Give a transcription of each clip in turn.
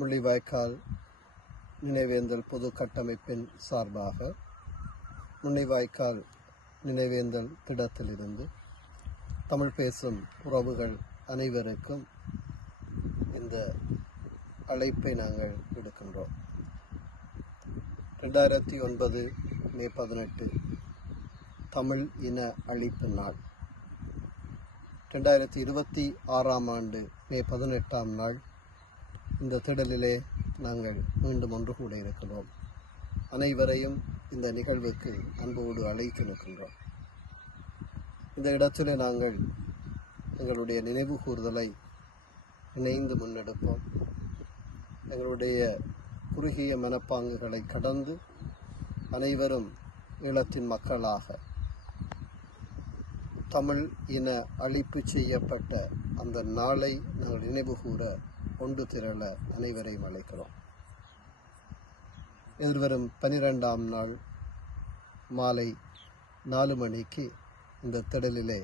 முள்ளிவாய்க்கால் நினைவேந்தல் பொது கட்டமைப்பின் சார்பாக முள்ளிவாய்க்கால் நினைவேந்தல் திடத்திலிருந்து தமிழ் பேசும் உறவுகள் அனைவருக்கும் இந்த அழைப்பை நாங்கள் விடுக்கின்றோம். 2009 மே 18 தமிழ் இன அழிப்பு நாள். 2026 ஆண்டு மே 18 நாள் இந்த திடலிலே நாங்கள் மீண்டும் ஒன்று கூட இருக்கிறோம். அனைவரையும் இந்த நிகழ்வுக்கு அன்போடு அழைத்து நிற்கின்றோம். இந்த இடத்திலே நாங்கள் எங்களுடைய நினைவு கூறுதலை இணைந்து முன்னெடுப்போம். எங்களுடைய குறுகிய மனப்பாங்குகளை கடந்து அனைவரும் ஈழத்தின் மக்களாக தமிழ் இன அழிப்பு செய்யப்பட்ட அந்த நாளை நாங்கள் நினைவு கூற ஒன்று திரள அனைவரையும் அழைக்கிறோம். எதிர்வரும் 12ஆம் நாள் மாலை 4 மணிக்கு இந்த திடலிலே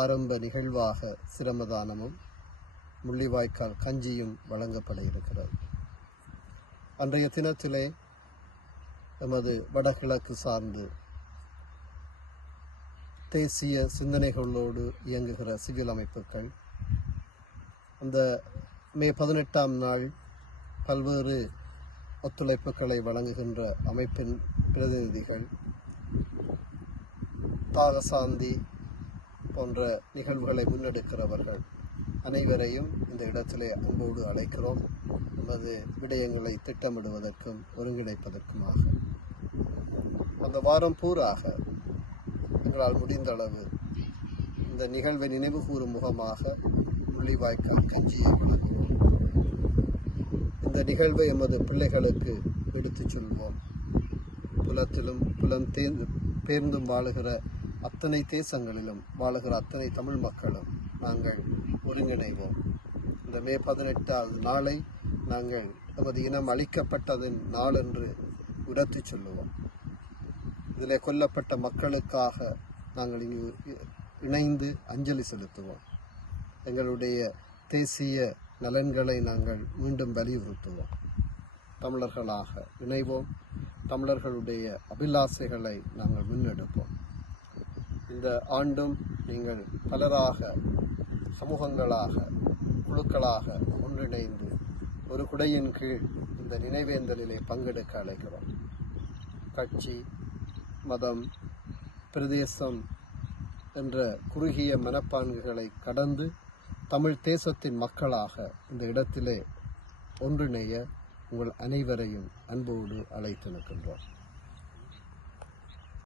ஆரம்ப நிகழ்வாக சிரமதானமும் முள்ளிவாய்க்கால் கஞ்சியும் வழங்கப்பட இருக்கிறது. அன்றைய தினத்திலே எமது வடகிழக்கு சார்ந்து தேசிய சிந்தனைகளோடு இயங்குகிற சிவில் அமைப்புகள் அந்த மே 18 நாள் பல்வேறு ஒத்துழைப்புகளை வழங்குகின்ற அமைப்பின் பிரதிநிதிகள், தாகசாந்தி போன்ற நிகழ்வுகளை முன்னெடுக்கிறவர்கள் அனைவரையும் இந்த இடத்திலே அன்போடு அழைக்கிறோம். நமது விடயங்களை திட்டமிடுவதற்கும் ஒருங்கிணைப்பதற்குமாக அந்த வாரம் பூராக எங்களால் முடிந்த அளவு இந்த நிகழ்வை நினைவு கூறும் முகமாக முள்ளிவாய்க்கால் கஞ்சியை வழங்குவோம். இந்த நிகழ்வை எமது பிள்ளைகளுக்கு எடுத்துச் சொல்வோம். புலத்திலும் பேர்ந்தும் வாழுகிற அத்தனை தேசங்களிலும் வாழுகிற அத்தனை தமிழ் மக்களும் நாங்கள் ஒருங்கிணைவோம். இந்த மே 18 நாளை நாங்கள் நமது இனம் அழிக்கப்பட்டதன் நாள் என்று உரத்து சொல்லுவோம். இதில் கொல்லப்பட்ட மக்களுக்காக நாங்கள் இங்கு இணைந்து அஞ்சலி செலுத்துவோம். எங்களுடைய தேசிய நலன்களை நாங்கள் மீண்டும் வலியுறுத்துவோம். தமிழர்களாக இணைவோம். தமிழர்களுடைய அபிலாசைகளை நாங்கள் முன்னெடுப்போம். இந்த ஆண்டும் நீங்கள் பலராக, சமூகங்களாக, குழுக்களாக ஒன்றிணைந்து ஒரு குடையின் கீழ் இந்த நினைவேந்தலிலே பங்கெடுக்க அழைக்கிறோம். கட்சி, மதம், பிரதேசம் என்ற குறுகிய மனப்பான்குகளை கடந்து தமிழ் தேசத்தின் மக்களாக இந்த இடத்திலே ஒன்றிணைய உங்கள் அனைவரையும் அன்போடு அழைத்து நிற்கின்றோம்.